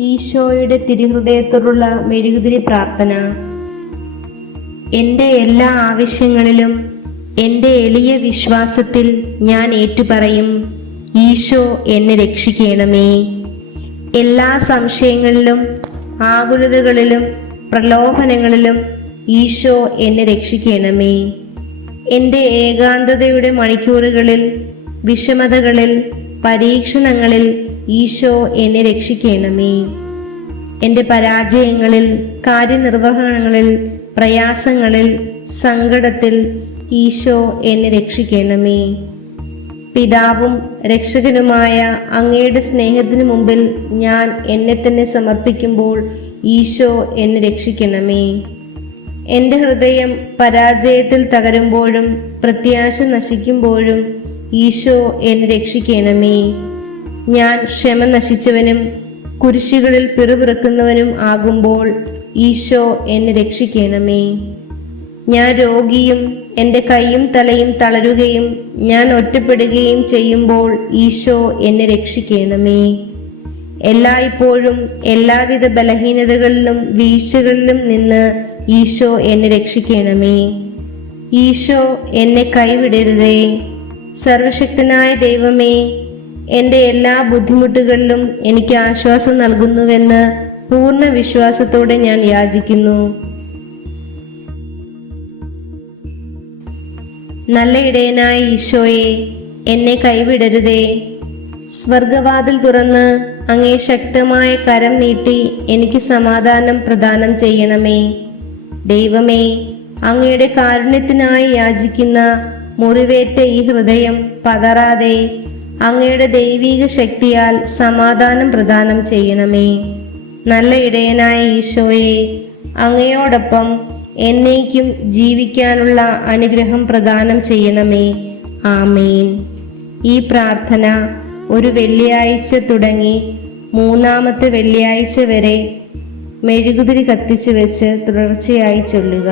ഈശോയുടെ തിരുഹൃദയത്തോടുള്ള മെഴുകുതിരി പ്രാർത്ഥന. എന്റെ എല്ലാ ആവശ്യങ്ങളിലും എന്റെ എളിയ വിശ്വാസത്തിൽ ഞാൻ ഏറ്റുപറയും ഈശോ എന്നെ രക്ഷിക്കണമേ. എല്ലാ സംശയങ്ങളിലും ആകുലതകളിലും പ്രലോഭനങ്ങളിലും ഈശോ എന്നെ രക്ഷിക്കണമേ. എന്റെ ഏകാന്തതയുടെ മണിക്കൂറുകളിൽ വിഷമതകളിൽ പരീക്ഷണങ്ങളിൽ ഈശോ എന്നെ രക്ഷിക്കണമേ. എന്റെ പരാജയങ്ങളിൽ കാര്യനിർവഹണങ്ങളിൽ പ്രയാസങ്ങളിൽ സങ്കടത്തിൽ ഈശോ എന്നെ രക്ഷിക്കണമേ. പിതാവും രക്ഷകനുമായ അങ്ങയുടെ സ്നേഹത്തിനു മുമ്പിൽ ഞാൻ എന്നെ തന്നെ സമർപ്പിക്കുമ്പോൾ ഈശോ എന്നെ രക്ഷിക്കണമേ. എന്റെ ഹൃദയം പരാജയത്തിൽ തകരുമ്പോഴും പ്രത്യാശ നശിക്കുമ്പോഴും ഈശോ എന്നെ രക്ഷിക്കണമേ. ഞാൻ ക്ഷമ നശിച്ചവനും കുരിശുകളിൽ പിറുപിറുക്കുന്നവനും ആകുമ്പോൾ ഈശോ എന്നെ രക്ഷിക്കണമേ. ഞാൻ രോഗിയും എന്റെ കൈയും തലയും തളരുകയും ഞാൻ ഒറ്റപ്പെടുകയും ചെയ്യുമ്പോൾ ഈശോ എന്നെ രക്ഷിക്കണമേ. എല്ലായ്പ്പോഴും എല്ലാവിധ ബലഹീനതകളിലും വീഴ്ചകളിലും നിന്ന് ഈശോ എന്നെ രക്ഷിക്കണമേ. ഈശോ എന്നെ കൈവിടരുതേ. സർവശക്തനായ ദൈവമേ എന്റെ എല്ലാ ബുദ്ധിമുട്ടുകളിലും എനിക്ക് ആശ്വാസം നൽകുന്നുവെന്ന് പൂർണ വിശ്വാസത്തോടെ ഞാൻ യാചിക്കുന്നു. നല്ല ഇടയനായ ഈശോയെ എന്നെ കൈവിടരുതേ. സ്വർഗവാതിൽ തുറന്ന് അങ്ങേ ശക്തമായ കരം നീട്ടി എനിക്ക് സമാധാനം പ്രദാനം ചെയ്യണമേ. ദൈവമേ അങ്ങയുടെ കാരുണ്യത്തിനായി യാചിക്കുന്ന മുറിവേറ്റ ഈ ഹൃദയം പതറാതെ അങ്ങയുടെ ദൈവീക ശക്തിയാൽ സമാധാനം പ്രദാനം ചെയ്യണമേ. നല്ല ഇടയനായ ഈശോയെ അങ്ങയോടൊപ്പം എന്നേക്കും ജീവിക്കാനുള്ള അനുഗ്രഹം പ്രദാനം ചെയ്യണമേ. ആമേൻ. ഈ പ്രാർത്ഥന ഒരു വെള്ളിയാഴ്ച തുടങ്ങി മൂന്നാമത്തെ വെള്ളിയാഴ്ച വരെ മെഴുകുതിരി കത്തിച്ച് വെച്ച് തുടർച്ചയായി ചൊല്ലുക.